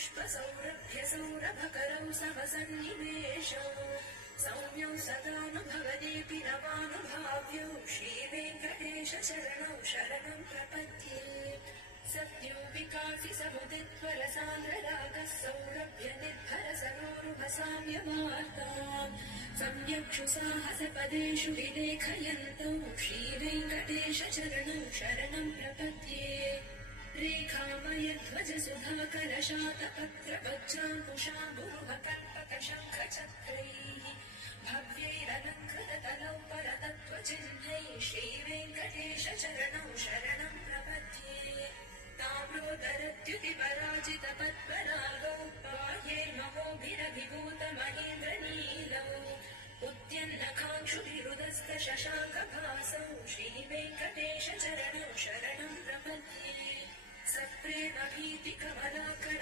पुष्पसौरभ्य सौरभकरौ सवसन्निवेशौ सौम्यौ सदानुभवदेऽपि नवानुभाव्यौ श्रीवेङ्कटेश शरणौ शरणं प्रपद्ये सद्यो विकासि समुदित्वरसान्द्ररागः सौरभ्य निर्भर सरोरुभसाम्यवार्ताम् सम्यक्षु साहसपदेषु विलेखयन्तौ श्रीवेङ्कटेश चरणौ शरणं प्रपद्ये रेखामयध्वज सुधाकर शातपत्र वज्राङ्कुशाम्बुरुहकल्पकशङ्खचक्रैः भव्यैरलङ्कृततलौ परतत्त्वचिह्नैः श्रीवेङ्कटेश चरणौ शरणं प्रपद्ये ताम्रोदरद्युतिपराजितपद्मरागौ बाह्यैर्महोभिरभिभूतमहेन्द्रनीलौ उद्यन्नकाङ्क्षुभिरुदस्तशशाङ्कभासौ श्रीवेङ्कटेश चरणौ शरणं प्रपद्ये सप्रेमभीतिकमलाकर